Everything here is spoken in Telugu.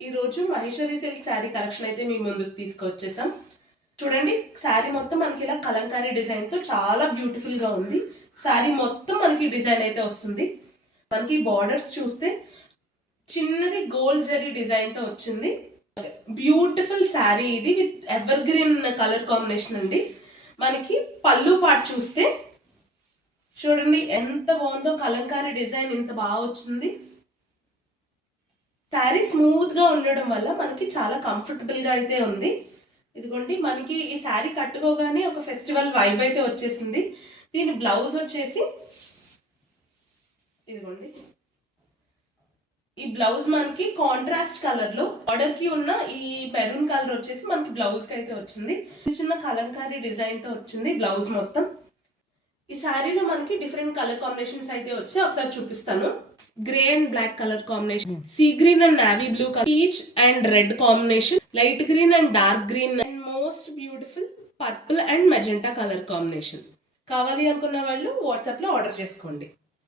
ఈ రోజు మహేశ్వరి సిల్క్ శారీ కలెక్షన్ అయితే మీ ముందుకు తీసుకొచ్చేసాం. చూడండి, శారీ మొత్తం మనకి ఇలా కలంకారీ డిజైన్ తో చాలా బ్యూటిఫుల్ గా ఉంది. శారీ మొత్తం మనకి డిజైన్ అయితే వస్తుంది. మనకి బార్డర్స్ చూస్తే చిన్నది గోల్డ్ జరీ డిజైన్ తో వచ్చింది. బ్యూటిఫుల్ శారీ ఇది with ever green colour combination అండి. మనకి పళ్ళు పార్ట్ చూస్తే చూడండి ఎంత బాగుందో, కలంకారీ డిజైన్ ఇంత బాగా వచ్చింది. శారీ స్మూత్ గా ఉండడం వల్ల మనకి చాలా కంఫర్టబుల్ గా అయితే ఉంది. ఇదిగోండి, మనకి ఈ శారీ కట్టుకోగానే ఒక ఫెస్టివల్ వైబ్ అయితే వచ్చేసింది. దీని బ్లౌజ్ వచ్చేసి ఇదిగోండి, ఈ బ్లౌజ్ మనకి కాంట్రాస్ట్ కలర్ లో బార్డర్ కి ఉన్న ఈ మెరూన్ కలర్ వచ్చేసి మనకి బ్లౌజ్ కి అయితే వచ్చింది. చిన్న కలంకారీ డిజైన్ తో వచ్చింది బ్లౌజ్ మొత్తం. ఈ శారీలో మనకి డిఫరెంట్ కలర్ కాంబినేషన్స్ అయితే వచ్చాయి, ఒకసారి చూపిస్తాను. Grey and black colour combination, sea green and navy blue colour, peach and red combination, light green and dark green, and most beautiful purple and magenta colour combination. కావాలి అనుకున్న వాళ్ళు వాట్సాప్ లో ఆర్డర్ చేసుకోండి.